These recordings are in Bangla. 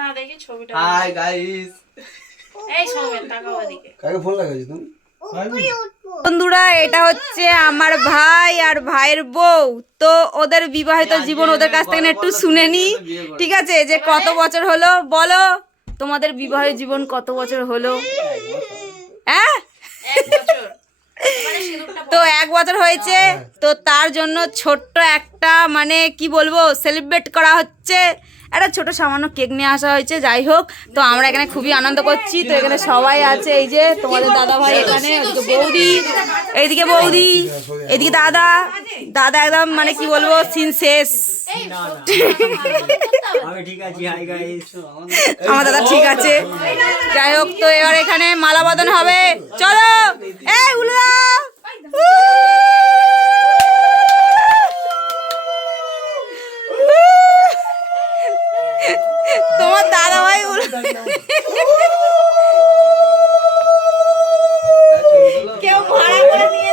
না দেখি ছবিটা। হাই গাইস, এই সৌমেন তাকাও এদিকে। কাকে ফোন লাগাইছিস তুমি? বন্ধুরা, এটা হচ্ছে আমার ভাই আর ভাইয়ের বউ। তো ওদের বিবাহিত জীবন ওদের কাছ থেকে একটু শুনে নি, ঠিক আছে? যে কত বছর হলো, বলো তোমাদের বিবাহিত জীবন কত বছর হলো? হ্যাঁ, 1 বছর মানে সিঁদুরটা তো 1 বছর হয়েছে। তো তার জন্য ছোট্ট একটা মানে কি বলবো সেলিব্রেট করা হচ্ছে। একটা ছোট সামান্য কেক নিয়ে আসা হয়েছে। যাই হোক, তো আমরা এখানে খুবই আনন্দ করছি। তো এখানে সবাই আছে, এই যে তোমাদের দাদা ভাই এখানে, ওইদিকে বৌদি, এইদিকে বৌদি, এদিকে দাদা। দাদা একদম মানে কি বলবো সিন শেষ। আমি ঠিক আছি। হাই গাইস, আমার দাদা ঠিক আছে। যাই হোক, তো এবার এখানে মালা বদল হবে। চলো এই উলুদা, তোমার দাদা ভাই কেউ ভাড়া করে নিয়ে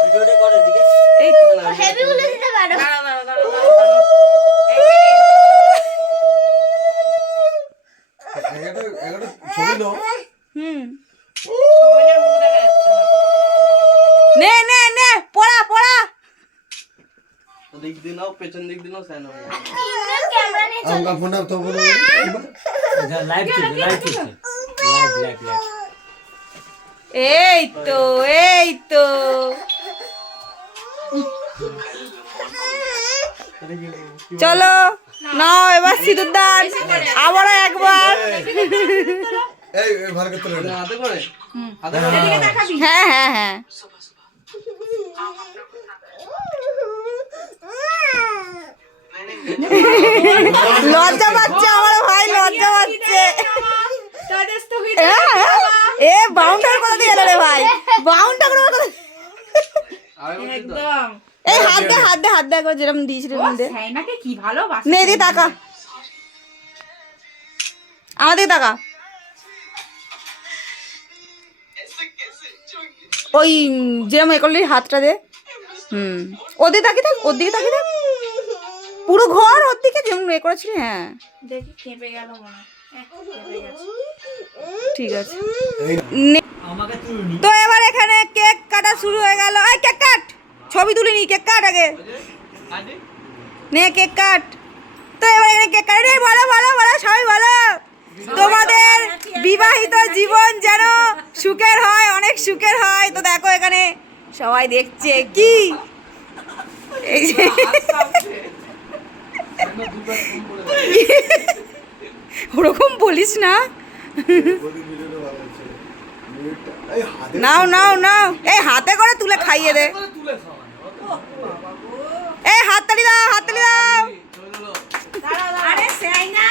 ভিডিওটা করে দিকে। এই তো। দাঁড়াও, দাঁড়াও, দাঁড়াও, দাঁড়াও। একটা ছবি নাও। সৌমেনের মুখ দেখা যাচ্ছে না। নে নে নে, পড়া পড়া। দিক দিয়ে নাও, পেছন দিক দিয়ে নাও, সাইন হবে। आपका फोन आप तो बोलो লাইভ চলছে, লাইভ চলছে, লাইভ। এই তো, এই তো। চলো নাও এবার সিঁদুর দান, আবারও একবার। ए भार के तले হাতে করে, হাতে করে। হ্যাঁ হ্যাঁ হ্যাঁ। লজ্জা পাচ্ছে আমার ভাই, লজ্জা পাচ্ছে। এ বাউন্ডার কোথা দিয়ে এলো রে ভাই? বাউন্ডার কোথা দিয়ে? একদম এই হাত দে হাত দে হাত দে একবার, যেরকম দিয়েছিল দে। সাইনাকে কি ভালোবাসে। নে এদিকে তাকা, আমার দিকে তাকা। ওই যেরকম এ করলি হাতটা দে। ওদিকে তাকিয়ে থাক, ওর দিকে তাকিয়ে থাক, পুরো ঘর ওর দিকে যেমন এ করেছিলি। হ্যাঁ দেখি কেঁপে গেল মনে হয়। কেঁপে গেছে। ঠিক আছে। আমাকে তুলনি। তো এবার এখানে কেক কাটা শুরু হয়ে গেল। এই কেক কাট, ছবি তুলিনি, কেক কাট আগে। নে কেক কাট। তো এবার এখানে কেক কাট। রে ভালো ভালো ভালো, সবাই ভালো। তোমাদের বিবাহিত জীবন যেন সুখের হয়, অনেক সুখের হয়। তো দেখো এখানে সবাই দেখছে কি, এই যে ওরকম বলিস না। ए हाथ নাও নাও নাও, এই হাতে করে তুলে খাইয়ে দে। এই হাততালি দাও, হাততালি দাও। আরে সাইনা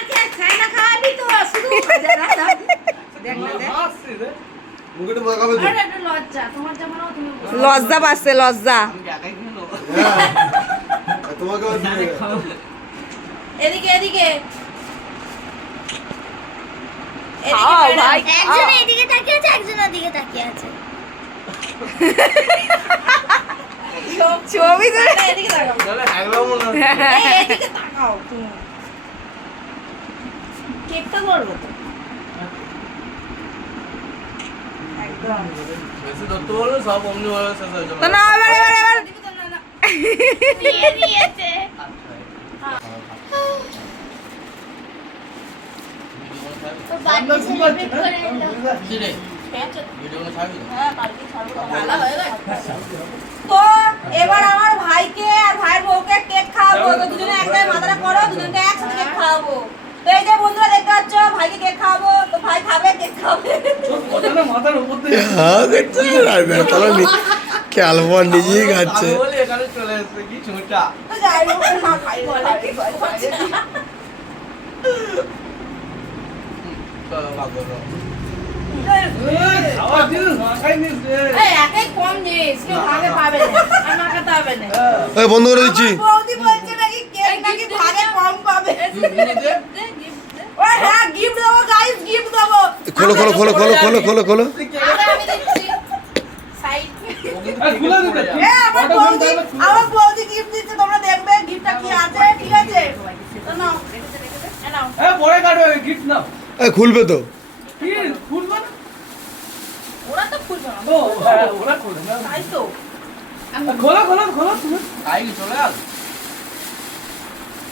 খাওয়াবি তো শুধু। দেখ না দেখ। मुझे तो मगा में दो আরে একটু লজ্জা, তোমার যেমন তুমি বলো। লজ্জা পাচ্ছে, লজ্জা। আমি একাই খেয়ে নেবো। तुम्हारे बाद এদিকে এদিকে। খাও ভাই, একজন এদিকে তাকিয়ে আছে, একজন ওদিকে তাকিয়ে আছে। ছবি তুলে। এদিকে তাকাও। তাহলে একদম মনে হচ্ছে। এই এদিকে তাকাও তুমি। কেকটা ধরবো তো। একদম। বেশি ধরতে বললে সব অমনি ভাবে শেষ হয়ে যাবে। তো না এবার এবার এবার নিয়ে নিয়েছে। তো বার্থডে সেলিব্রেট করে এলো। কি রে? ভিডিওটা ছাড়বি তো? হ্যাঁ কালকে ছাড়বো। ভালো হয়ে গেছে। তো এবার আমার ভাইকে আর ভাইয়ের বউকে কেক খাওয়াবো। তো দুজনে এক জায়গায় মাথাটা করো, দুজনকে একসাথে কেক খাওয়াবো। তো এই যে বন্ধুরা দেখতে পাচ্ছ, ভাইকে কেক খাওয়াবো। তো ভাই খাবে, কেক খাবে। ওখানে মাথার উপর দিয়ে हाँ देखते हैं चलो नहीं क्या अलवा निजी गाचे আমি বলি এখানে চলে এসেছে কি ছোটা। তো যাই হোক, মা খাই বলে কি করছে। চলো ভাগো তো। এই একাই কম জিনিস, কেউ ভাগে পাবে না। আর মাখাতে হবে না। ए बंद कर दीजिए বৌদি বলছে নাকি কেক নাকি ভাগে কম পাবে। ওই হ্যাঁ, গিফট দেবো গাইস, গিফট দেবো। खोलो खोलो खोलो खोलो खोलो खोलो खोलो আরে আমি দিচ্ছি। সাইড। আমার বৌদি গিফট দিচ্ছে, তোমরা দেখবে গিফটটা কি আছে, ঠিক আছে? তো নাও। নাও পরে কাটবে গিফট নাও। এই খুলবে তো কি খুলবে না? ওরা তো খুলবে না ও হ্যাঁ, ওরা খুলবে না। তাই তো খোলো খোলো খোলো তুমি। আই চলে আস।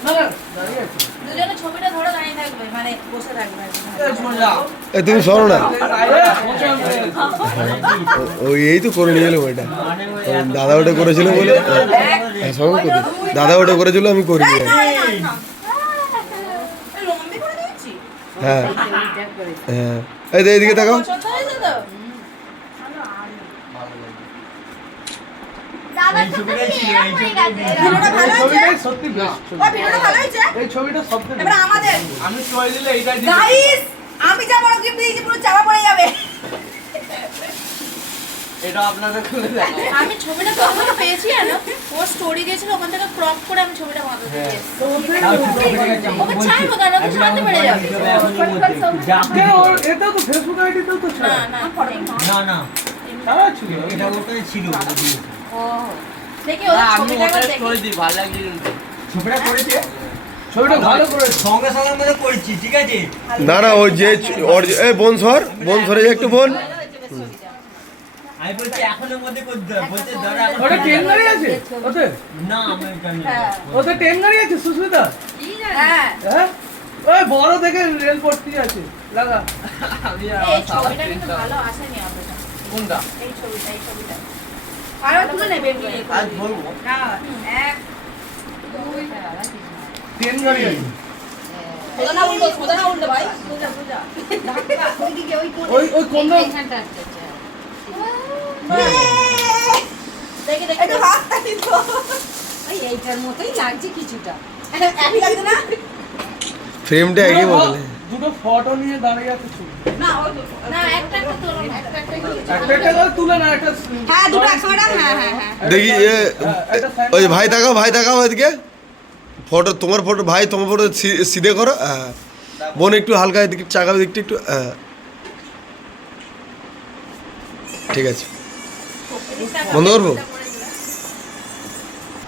না না দাঁড়িয়ে আছো। দুজনে ছবিটা ধরে দাঁড়িয়ে থাকবে মানে বসে থাকবে এই তুমি সরো না আরে ওই এই তো করে নিয়ে এলাম ওইটা দাদা ওটা করেছিল বলে হ্যাঁ, সব করে দাদা ওটা করেছিল আমি করিনি লম্বি করে দিয়েছি হ্যাঁ হ্যাঁ এই দে এদিকে তাকাও পছন্দ হয়েছে তো দাদা তো খালি এরম হয়ে গেছে। ভিডিওটা ভালো হয়েছে সত্যি বেস্ট ও ভিডিওটা ভালো হয়েছে এই ছবিটা সবথেকে এবার আমাদের আমি চলে দিলে এইটা দিই। গাইস আমি যা বড় গিফট দিয়েছি পুরো চাপা পড়ে যাবে এটা আপনাদের খুলে দেখাও। আমি ছবিটা তো আমাকে পেয়েছি না ও স্টোরি দিয়েছিল ওখান থেকে ক্রপ করে আমি ছবিটা বানাতে দিয়েছি ওকে চাইবো কেন তো শান্তি বেড়ে যাবে কেন ওর এটা তো ফেসবুক আইডিতেও তো না ছাড়া। না না না ছাড়া ছিল। এটা ওটাই ছিল ওটা দিয়েছে। ও দেখি ওর ছবিটা একবার দেখি ছবিটা করেছে ছবিটা ভালো করে সঙ্গে সঙ্গে মধ্যে করেছি ঠিক আছে না না ওই যে এই বোন সরে একটু বোন আমি বলছি এখনের মধ্যে করতে হবে বলছে দাদা এখন ওটা ট্রেন গাড়ি আছে ওতে না আমি জানি না হ্যাঁ ওতে ট্রেন গাড়ি আছে সুস্মিতা হ্যাঁ হ্যাঁ ওই বড় দেখে রেল পট্টি আছে লাগা এই ছবিটা কিন্তু ভালো আসেনি আপনাদের কোনটা এই ছবিটা আরো তুলে নেবে আজ বলবো না এক দুই ট্রেন গাড়ি আছে সোজা না উল্টো ভাই সোজা ধাক্কা ওইদিকে ওই কোণে ওই কোনটা দেখি একটু হাতটা দিত এইটার মতোই লাগছে কিছুটা একই লাগছে না ফ্রেমটা একই বদলে দুটো ফটো নিয়ে দাঁড়িয়ে আছে ছবি না না একটা তুলো একটা একটা করে তুলে না একটা হ্যাঁ দুটো একসঙ্গে হ্যাঁ হ্যাঁ হ্যাঁ দেখি ওই ভাই তাকাও এদিকে ফটো তোমার ফটো ভাই তোমার ফটো সিধে করো হ্যাঁ বোন একটু হালকা এদিকে চাকার দিকটা একটু হ্যাঁ ঠিক আছে বন্ধ করবো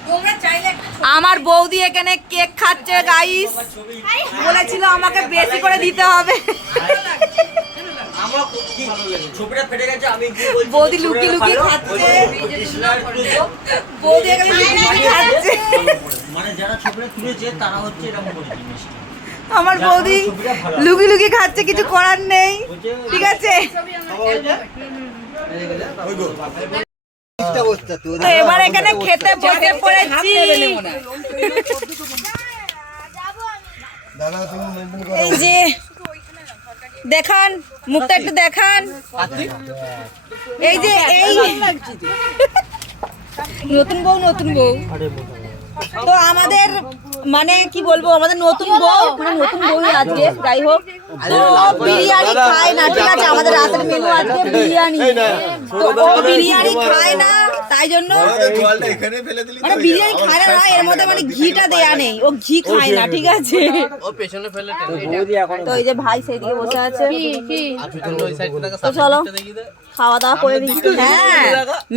তোমরা চাইলে আমার বৌদি এখানে কেক খাচ্ছে গাইস বলেছিল আমাকে বেশি করে দিতে হবে আমার কি ছবিটা ফেটে গেছে আমি কি বলছি বৌদি লুকিয়ে লুকিয়ে খাচ্ছে বৌদি এখানে লুকিয়ে লুকিয়ে খাচ্ছে মানে যারা ছবিটা তুলেছে তারা হচ্ছে এরকম বলছে জিনিসটা আমার বৌদি লুকিয়ে লুকিয়ে খাচ্ছে কিছু করার নেই ঠিক আছে তো এবার এখানে খেতে বসে পড়েছি এই যে দেখান মুখটা একটু দেখান এই যে এই নতুন বউ তো আমাদের মানে কি বলবো আমাদের নতুন বউ মানে নতুন বউই আজকে যাই হোক তো ও বিরিয়ানি খায় না ঠিক আছে আমাদের রাতের মেনু আজকে বিরিয়ানি তো ও বিরিয়ানি খায় না তাই জন্য মানে বিরিয়ানি খায় না এর মধ্যে মানে ঘিটা দেয়া নেই ও ঘি খায় না ঠিক আছে ও পেছনে ফেলে তো এই যে ভাই সেই দিকে বসে আছে তো চলো খাওয়া দাওয়া করে দিচ্ছি হ্যাঁ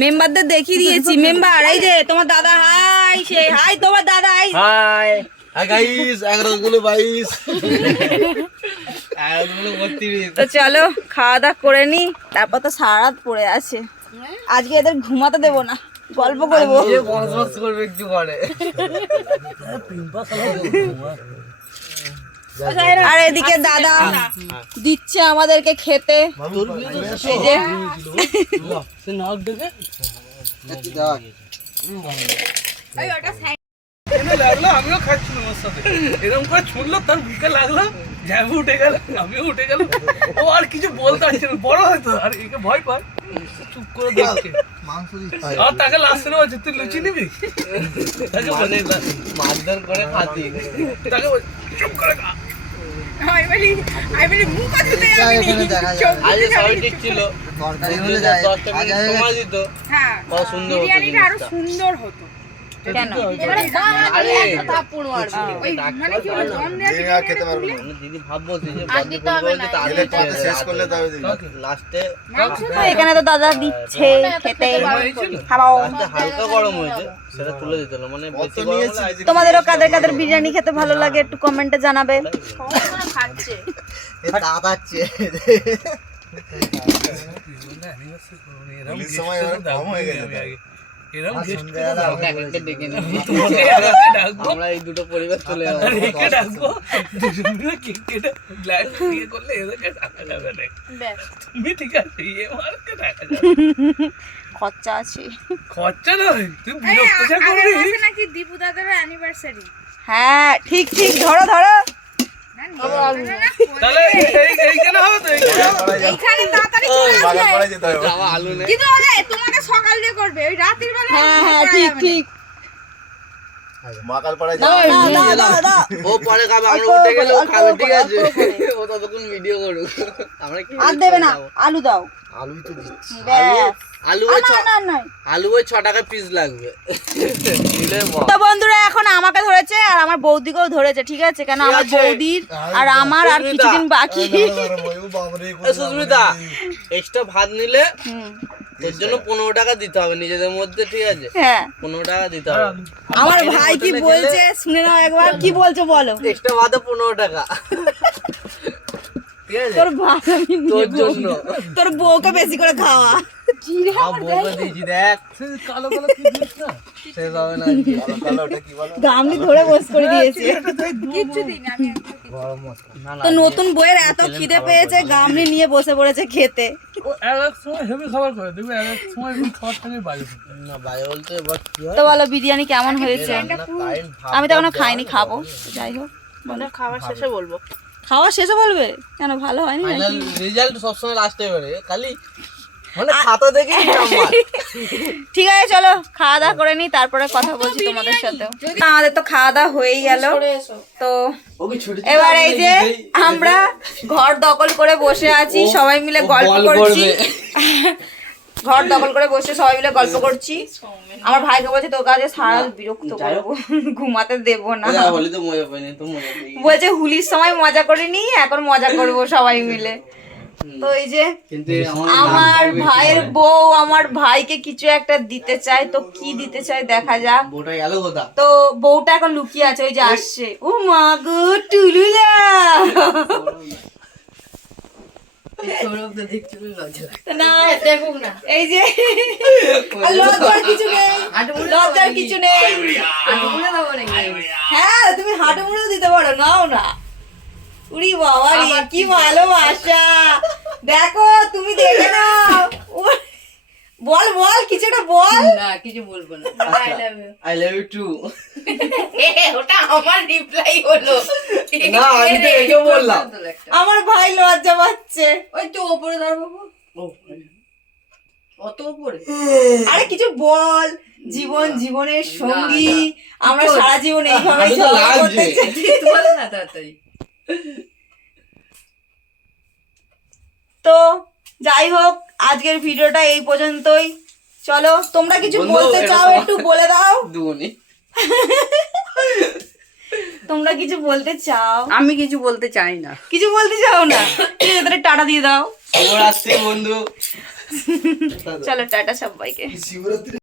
মেম্বারদের দেখিয়ে দিয়েছি মেম্বার এই যে তোমার দাদা হাই সে হাই তোমার দাদা হাই হাই হাই গাইস 11 গুলো 22 তো চলো খাওয়া দাওয়া করে নি তারপর তো সারা রাত পড়ে আছে আজকে এদের ঘুমাতে দেবো না গল্প করবো বস করবে একটু করে আর এদিকে দাদা দিচ্ছে আমাদেরকে খেতে এই যে সে নক দেখে লাগলো আমিও খাচ্ছিলাম ওর সাথে এরকম করে ছুটলো তার বুকে লাগলো জ্যাবে উঠে গেল আমিও উঠে গেল ও আর কিছু বলতে পারছে না বড় হয়তো আর একে ভয় পায় চুপ করে দেখছে আর তাকে লাস্টে বলছে তুই লুচি নিবি তাকে বলে মারধর করে খাতি তাকে বলছে, চুপ করে খা আগে সবাই ঠিক ছিল সময় দিত হ্যাঁ কত সুন্দর বিরিয়ানিটা আরো সুন্দর হতো কেন? এবারে বাড়ি একটা থাপ্পড় মারবে। ওই মানে কি হলো, জল দেওয়া দিদি আর খেতে পারবো না। দিদি ভাব বলছি যে আর দিতে হবে না, খেলে কথা শেষ করলে তবে দিদি। লাস্টে তো এখানে তো দাদা দিচ্ছে খেতে, খাওয়াও। হালকা গরম হয়েছে সেটা তুলে দিতে হলো, মানে বেশি গরম হলে আইসি তোমাদেরও কাদের কাদের বিরিয়ানি খেতে ভালো লাগে একটু কমেন্টে জানাবে। সবাই মনে হয় খাচ্ছে। তাড়াচ্ছে। এরকম হোলির সময় এবার কম হয়ে গেছে তো। এরকম guest সন্ধ্যাবেলা তো আমাকে ডেকে নিয়ে তোমাকে একাকে ডাকবো, আমরা এই দুটো পরিবার চলে আর যাবো। একে ডাকবো, দুজন মিলে কেক কেটে গ্লাস দিয়ে করলে এদেরকে ডাকা যাবে না। ব্যাস। তুমি ঠিক আছে, মারকে ডাকা যাবে। খরচা আছে। খরচা নয়, তুই বিরক্ত যা করবি। নাকি দীপু দাদার অ্যানিভার্সারি। হ্যাঁ ঠিক ঠিক, ধরো ধরো। তাহলে এইখানে হবে তো, এইখানে হবে। এইখানে তাড়াতাড়ি চলে বাগান আসবে। পাড়ায় যেতে হবে। যাওয়া আলু নেই। কিন্তু ওরে তোমাকে সকাল দিয়ে করবে, ওই রাতের বেলা হ্যাঁ হ্যাঁ ঠিক ঠিক। মাকাল পাড়ায় দাও যেতে হবে। দাও দাও দাও। ও পরে খাবে, আমরা অল্প উঠে করে, গেলে ও অল্প খাবে, করে, ঠিক আছে? অল্প করে। ও ততক্ষণ ভিডিও করুক। আমরা কি আর দেবে না, আলু দাও। আলুই তো দিচ্ছি। ব্যাস। আলু আর ওই না না না। আলু ওই 6 টাকা পিস লাগবে। নিলে বল। তো বন্ধুরা এখন আমাকে ধরেছে আর আমার বৌদিকেও ধরেছে, ঠিক আছে? কেন ঠিক আমার আছে। বৌদির আর আমার আর সুস্মিতা। কিছুদিন বাকি। এ সুস্মিতা, এক্সট্রা ভাত নিলে হুম, তোর জন্য 15 টাকা দিতে হবে নিজেদের মধ্যে, ঠিক আছে? হ্যাঁ 15 টাকা দিতে হবে। আমার ভাই কি বলছে শুনে নাও একবার, কি বলছো বলো। এক্সট্রা ভাতে 15 টাকা। ঠিক আছে? তোর ভাই আমি তোর নেবো। জন্য। তোর বউকে বেশি করে খাওয়া। আ বউকে দিয়েছি দেখ। কালো কালো কি দিস না? শেষ হবে না আজকে। কালো ওটা কি বলো? গামলি ধরে বস করে দিয়েছে। কিচ্ছু দিইনি আমি। গরম মশলা। না না, তো নতুন বইয়ের এত খিদে পেয়েছে, গামলি নিয়ে বসে পড়েছে খেতে। ও এক সময় হেভি খাবার করে, দেখবি এক সময় ওই খাবারটা নিয়ে বাজে ফেলে। না বাইরে বলতে এবার কি হয়? তো বলো বিরিয়ানি কেমন হয়েছে? রান্না কারেন্ট ভাব আমি তো এখনো দেওয়া খাইনি, হবে, খাবো। বুঝলি? যাই হোক, বলে খাবার শেষে বলবো। খাওয়া শেষে বলবে? কেন, ভালো হয়নি ফাইনাল নাকি? রেজাল্ট সবসময় লাস্টে বেরোয়, খালি মানে খাতা দেখে নাম্বার। ঠিক আছে চলো খাওয়া দাওয়া করে নি, তারপরে কথা বলছি তোমাদের সাথে। আমাদের তো খাওয়া দাওয়া হয়েই গেল। তো এবার এই যে আমরা ঘর দখল করে বসে আছি, সবাই মিলে গল্প করছি। ঘর দখল করে বসে সবাই মিলে গল্প করছি। আমার ভাইকে বলছে তোর কাছে সারা বিরক্ত করবো, ঘুমাতে দেবো না। হলি তো মজা পাইনি, তো মজা পাই। বলছে হুলির সময় মজা করিনি, এখন মজা করবো সবাই মিলে। তো এই যে কিন্তু আমার ভাইয়ের বউ আমার ভাইকে কিছু একটা দিতে চায়, তো কি দিতে চায় দেখা যাক। বউটা গেল কোথা? তো বউটা এখন লুকিয়ে আছে, ওই যে আসছে। ও মা গো টুলুলা। না দেখুক না, এই যে আর লজ্জার কিছু নেই, লজ্জার কিছু নেই। হ্যাঁ তুমি হাঁটু মুড়েও দিতে পারো, নাও না। উড়ি বাবা রে, কি ভালোবাসা। দেখো তুমি দেখে নাও। বল বল কিছুটা বল। না কিছু বলবো না। I love you too. ওটা আমার রিপ্লাই হলো। না আমি তো এটাও বললাম। আমার ভাই লজ্জা পাচ্ছে। ওই তো ওপরে দাঁড়াবো। অত উপরে? আরে কিছু বল, জীবন জীবনের সঙ্গী, আমরা সারা জীবন এইভাবে আমি তো লাগছে। বলে না তাড়াতাড়ি। তো যাই হোক আজকের ভিডিওটা এই পর্যন্তই। চলো তোমরা কিছু বন্ধু, বলতে এটা চাও তোমার- একটু বলে দাও। দুনি। তোমরা কিছু বলতে চাও? আমি কিছু বলতে চাই না। কিছু বলতে চাও না? ঠিক আছে তাহলে টাটা দিয়ে দাও। শুভরাত্রি বন্ধু। চলো টাটা সবাইকে। শিবরাত্রি